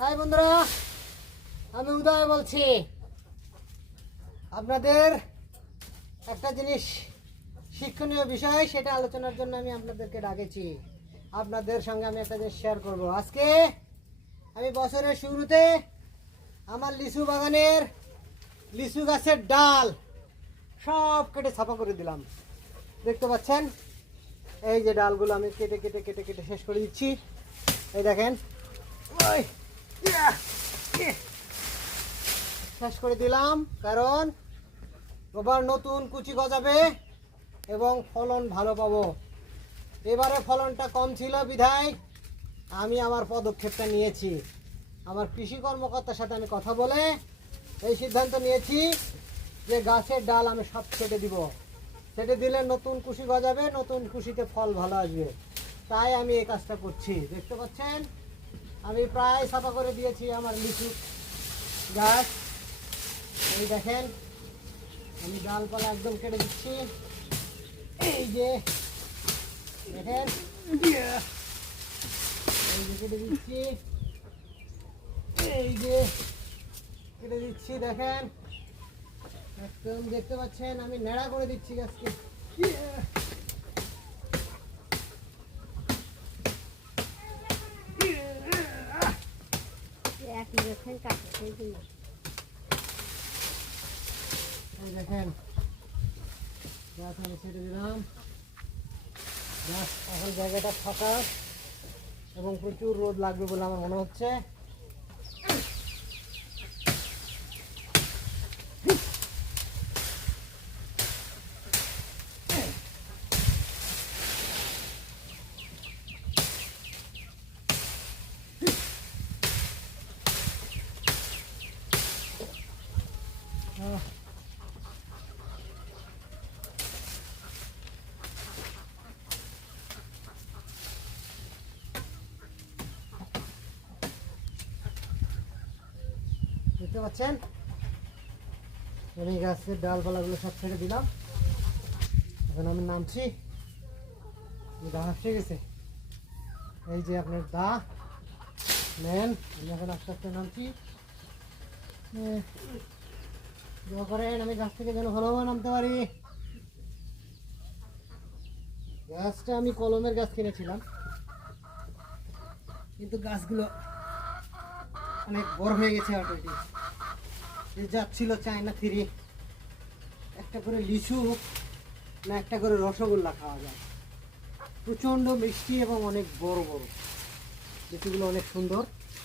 High বন্ধুরা, আমি উদয় বলছি। আপনাদের একটা জিনিস শিক্ষণীয় বিষয়, সেটা আলোচনার জন্য আমি আপনাদেরকে ডাকেছি। আপনাদের সঙ্গে আমি একটা জিনিস শেয়ার করব। আজকে আমি বছরের শুরুতে আমার লিচু বাগানের লিচু গাছের ডাল সব কেটে ছাপা করে দিলাম। দেখতে পাচ্ছেন, এই যে ডালগুলো আমি কেটে কেটে কেটে কেটে শেষ করে দিচ্ছি। এই দেখেন, ওই শেষ করে দিলাম, কারণ এবার নতুন কুচি গজাবে এবং ফলন ভালো পাবো। এবারে ফলনটা কম ছিল বিধায় আমি আমার পদক্ষেপটা নিয়েছি। আমার কৃষি কর্মকর্তার সাথে আমি কথা বলে এই সিদ্ধান্ত নিয়েছি যে গাছের ডাল আমি সব কেটে দিব। কেটে দিলে নতুন কুশি গজাবে, নতুন কুশিতে ফল ভালো আসবে। তাই আমি এই কাজটা করছি। দেখতে পাচ্ছেন, আমি প্রায় সাফা করে দিয়েছি আমার লিচু গাছ। এই দেখেন, আমি ডালপালা একদম কেটে দিচ্ছি। এই যে দেখেন, এই যে কেটে দিচ্ছি, এই যে কেটে দিচ্ছি। দেখেন, একদম দেখতে পাচ্ছেন আমি নেড়া করে দিচ্ছি গাছকে। দেখেন, গাছ আমি ছেড়ে দিলাম। গাছ এখন জায়গাটা ফাঁকা এবং প্রচুর রোদ লাগবে বলে আমার মনে হচ্ছে। দেখতে পাচ্ছেন, আমি গাছের ডালপালাগুলো সব ছেড়ে দিলাম। এখন আমি নামছি। দা হাসে গেছে, এই যে আপনার দা নেন। আমি এখন আস্তে আস্তে নামছি। দোয়া করেন আমি গাছ থেকে যেন ভালোভাবে নামতে পারি। গাছটা আমি কলমের গাছ কিনেছিলাম, কিন্তু গাছগুলো অনেক বড় হয়ে গেছে অলরেডি। যাচ্ছিল চায়না থ্রি, একটা করে লিচু না একটা করে রসগোল্লা খাওয়া যায়। প্রচণ্ড মিষ্টি এবং অনেক বড় বড় লিচুগুলো, অনেক সুন্দর।